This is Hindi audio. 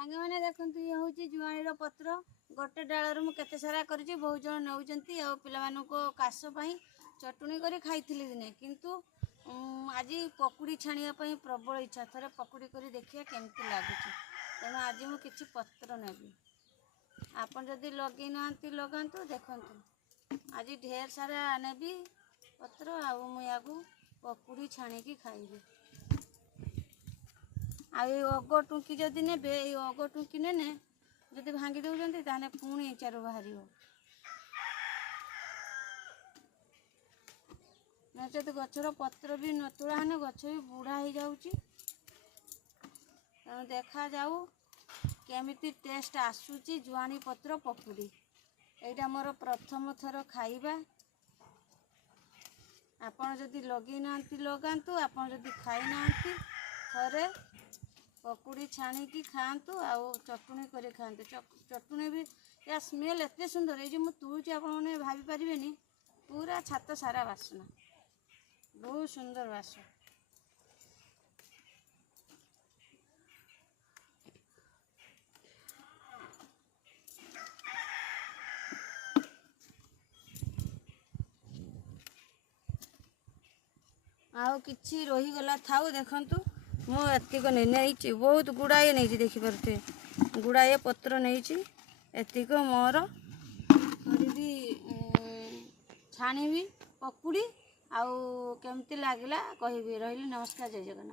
सांगे मैंने देखु ये हूँ जुआणी पत्र गोटे डाल मु केते सारा कर बहुत जन नौ पे काश चटुणी कर खाई दिने किंतु आज पकुड़ी छाणियापाई प्रबल इच्छा थे पकुड़ी कर देखिए केमती लगुच तेणु आज मुझे पत्र नेबी आपन जदि लगे ना लगातु देखु आज ढेर सारा नेबी पत्र आउ पकुड़ी छाणिकी खाइबी अग टुंकी जदि ने अग टुंकी ने जदि भांगी दौरान ताने पुणी चार बाहर नचेत गचर पत्र भी नतुला ने गच भी बुढ़ा हो जाऊँगी तेणु देखा जाऊ केमिति टेस्ट आसूची जुआणी पत्र पकुड़ी एटा मोर प्रथम थर खाइबा आपन जदि लगे ना लगातु आपन जदि खाई ना थरे पकुड़ी छाणिकी खातु आउ चटुणी कर खातु चटुणी भी या स्मेल एत सुंदर ये मुझे तुलुची आप भाभी पारे पूरा छात सारा बासना बहुत सुंदर बासन आउ कि रहीगला थाऊ देखु मुक नहीं बहुत गुड़ाए नहीं देखिपे गुड़ाए पत्र नहीं एतिक मोर करी छाणी पकुड़ी आउ केमती लगला कहि रही नमस्कार जय जगन्नाथ।